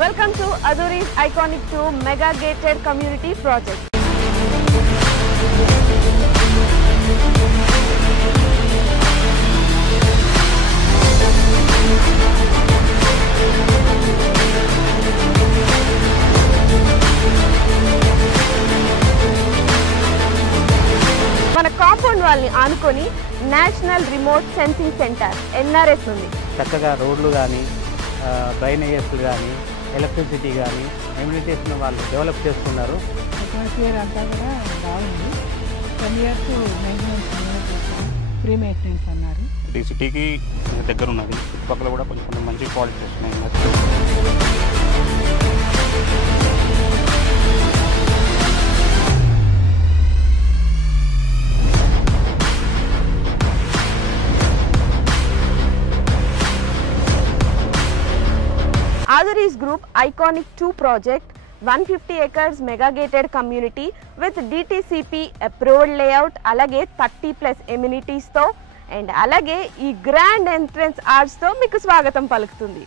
Welcome to Aduri's Iconic 2 Mega Gated Community Project. మన compound wall ని ఆనుకొని national remote sensing centre NRS ఉంది. చక్కగా రోడ్లు కానీ డ్రైనేజెస్ కానీ ఎలక్ట్రిసిటీ కానీ ఎమ్యూనిటీస్ వాళ్ళు డెవలప్ చేస్తున్నారు. అట్మాస్ఫియర్ అంతా కూడా బాగుంది. 10 years మెయింటెనెన్స్ ఫ్రీ మెయింటెనెన్స్ అన్నారు. ఇది సిటీకి దగ్గర ఉన్నది. చుట్టుపక్కల కూడా కొంచెం మంచి క్వాలిటీ వస్తున్నాయి. Aduri's Group Iconic 2 project 150 acres mega gated community with DTCP approved layout alage 30+ amenities తో and alage ee grand entrance arch తో మీకు స్వాగతం పలుకుతుంది.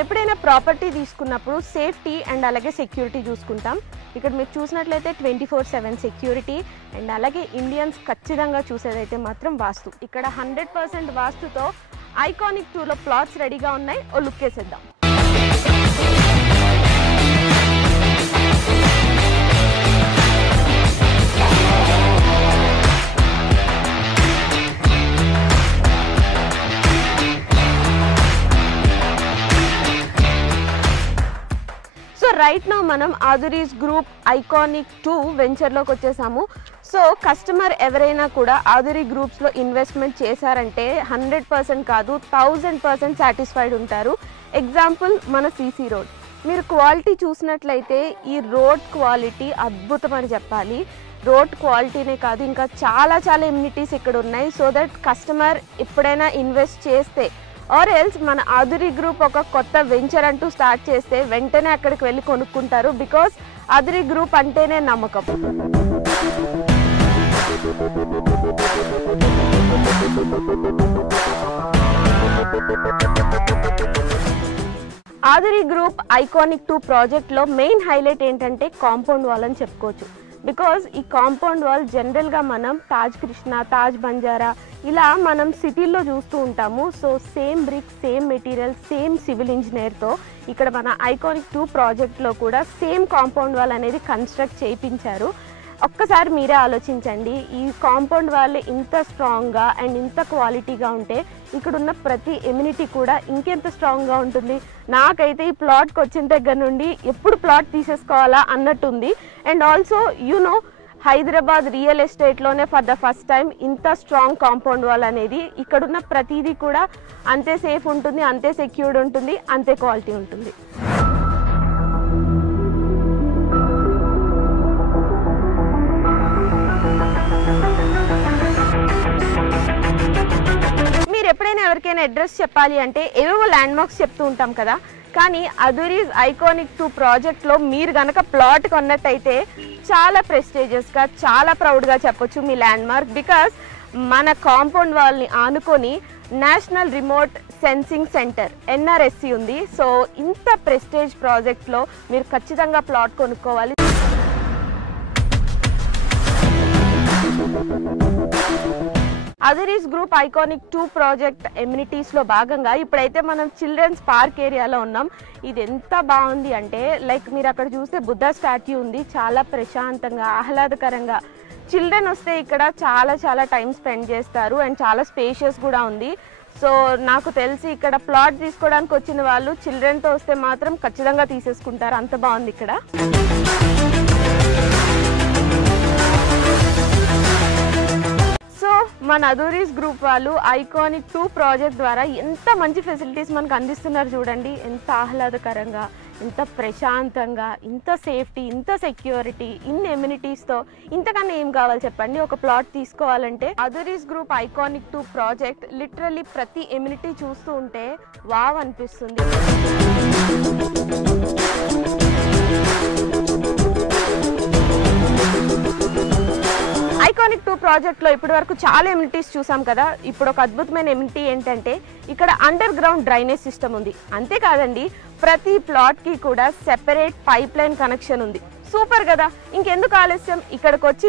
ఎప్పుడైనా ప్రాపర్టీ తీసుకున్నప్పుడు సేఫ్టీ అండ్ అలాగే సెక్యూరిటీ చూసుకుంటాం. ఇక్కడ మీరు చూసినట్లయితే 24/7 సెక్యూరిటీ అండ్ అలాగే ఇండియన్స్ ఖచ్చితంగా చూసేదైతే మాత్రం వాస్తు. ఇక్కడ 100% వాస్తుతో ఐకానిక్ 2లో ప్లాట్స్ రెడీగా ఉన్నాయి. ఓ లుక్ వేసేద్దాం. రైట్ నౌ మనం Aduri's Group Iconic 2 వెంచర్లోకి వచ్చేసాము. సో కస్టమర్ ఎవరైనా కూడా Aduri గ్రూప్స్లో ఇన్వెస్ట్మెంట్ చేశారంటే 100% కాదు 1000% సాటిస్ఫైడ్ ఉంటారు. ఎగ్జాంపుల్ మన CC రోడ్. మీరు క్వాలిటీ చూసినట్లయితే ఈ రోడ్ క్వాలిటీ అద్భుతం అని చెప్పాలి. రోడ్ క్వాలిటీనే కాదు ఇంకా చాలా ఎమ్యూనిటీస్ ఇక్కడ ఉన్నాయి. సో దట్ కస్టమర్ ఎప్పుడైనా ఇన్వెస్ట్ చేస్తే ఆర్ ఎల్స్ మన Aduri గ్రూప్ ఒక కొత్త వెంచర్ అంటూ స్టార్ట్ చేస్తే వెంటనే అక్కడికి వెళ్ళి కొనుక్కుంటారు. బికాస్ Aduri గ్రూప్ అంటేనే నమ్మకం. Aduri గ్రూప్ ఐకానిక్ 2 ప్రాజెక్ట్లో మెయిన్ హైలైట్ ఏంటంటే కాంపౌండ్ వాల్ అని చెప్పుకోవచ్చు. బికాజ్ ఈ కాంపౌండ్ వాల్ జనరల్గా మనం తాజ్ కృష్ణ, తాజ్ బంజారా ఇలా మనం సిటీల్లో చూస్తూ ఉంటాము. So same brick, same material, same civil ఇంజనీర్తో ఇక్కడ మన ఐకానిక్ 2 ప్రాజెక్ట్లో కూడా సేమ్ కాంపౌండ్ వాల్ అనేది కన్స్ట్రక్ట్ చేయించారు. ఒక్కసారి మీరే ఆలోచించండి, ఈ కాంపౌండ్ వాల్ ఇంత స్ట్రాంగ్గా అండ్ ఇంత క్వాలిటీగా ఉంటే ఇక్కడున్న ప్రతి ఎమ్యూనిటీ కూడా ఇంకెంత స్ట్రాంగ్గా ఉంటుంది. నాకైతే ఈ ప్లాట్కి వచ్చిన దగ్గర నుండి ఎప్పుడు ప్లాట్ తీసేసుకోవాలా అన్నట్టుంది. And also you know Hyderabad real ఎస్టేట్లోనే ఫర్ ద ఫస్ట్ టైం ఇంత స్ట్రాంగ్ కాంపౌండ్ వాల్ అనేది ఇక్కడున్న ప్రతిదీ కూడా అంతే సేఫ్ ఉంటుంది, అంతే సెక్యూర్డ్ ఉంటుంది, అంతే క్వాలిటీ ఉంటుంది. మీరు ఎప్పుడైనా ఎవరికైనా అడ్రస్ చెప్పాలి అంటే ఏవేవో ల్యాండ్ మార్క్స్ చెప్తూ ఉంటాం కదా, కానీ Aduri's ఐకానిక్ 2 ప్రాజెక్ట్లో మీరు కనుక ప్లాట్ కొన్నట్టయితే చాలా ప్రెస్టీజియస్గా చాలా ప్రౌడ్గా చెప్పొచ్చు మీ ల్యాండ్ మార్క్. బికాస్ మన కాంపౌండ్ వాల్ని ఆనుకొని national remote sensing centre NRSC ఉంది. సో ఇంత ప్రెస్టేజ్ ప్రాజెక్ట్లో మీరు ఖచ్చితంగా ప్లాట్ కొనుక్కోవాలి. Aduri's Group Iconic 2 ప్రాజెక్ట్ ఎమ్యూనిటీస్లో భాగంగా ఇప్పుడైతే మనం చిల్డ్రన్స్ పార్క్ ఏరియాలో ఉన్నాం. ఇది ఎంత బాగుంది అంటే లైక్ మీరు అక్కడ చూస్తే బుద్ధ స్టాట్యూ ఉంది. చాలా ప్రశాంతంగా ఆహ్లాదకరంగా చిల్డ్రన్ వస్తే ఇక్కడ చాలా టైం స్పెండ్ చేస్తారు అండ్ చాలా స్పేషియస్ కూడా ఉంది. సో నాకు తెలిసి ఇక్కడ ప్లాట్ తీసుకోవడానికి వచ్చిన వాళ్ళు చిల్డ్రన్తో వస్తే మాత్రం ఖచ్చితంగా తీసేసుకుంటారు, అంత బాగుంది ఇక్కడ. సో మన Aduri's గ్రూప్ వాళ్ళు ఐకానిక్ 2 ప్రాజెక్ట్ ద్వారా ఎంత మంచి ఫెసిలిటీస్ మనకు అందిస్తున్నారు చూడండి. ఎంత ఆహ్లాదకరంగా ఇంత ప్రశాంతంగా, ఇంత సేఫ్టీ, ఇంత సెక్యూరిటీ, ఇన్ని ఎమ్యూనిటీస్తో ఇంతకన్నా ఏం కావాలి చెప్పండి. ఒక ప్లాట్ తీసుకోవాలంటే అదరీస్ గ్రూప్ ఐకానిక్ 2 ప్రాజెక్ట్ లిటరల్లీ ప్రతి ఎమ్యూనిటీ చూస్తూ ఉంటే వావ్ అనిపిస్తుంది. ఐకానిక్ 2 ప్రాజెక్ట్లో ఇప్పటి వరకు చాలా ఎమ్యూనిటీస్ చూసాం కదా. ఇప్పుడు ఒక అద్భుతమైన ఎమ్యూనిటీ ఏంటంటే ఇక్కడ అండర్ గ్రౌండ్ డ్రైనేజ్ సిస్టమ్ ఉంది. అంతేకాదండి, ప్రతి ప్లాట్కి కూడా సెపరేట్ పైప్ లైన్ కనెక్షన్ ఉంది. సూపర్ కదా. ఇంకెందుకు ఆలస్యం, ఇక్కడికి వచ్చి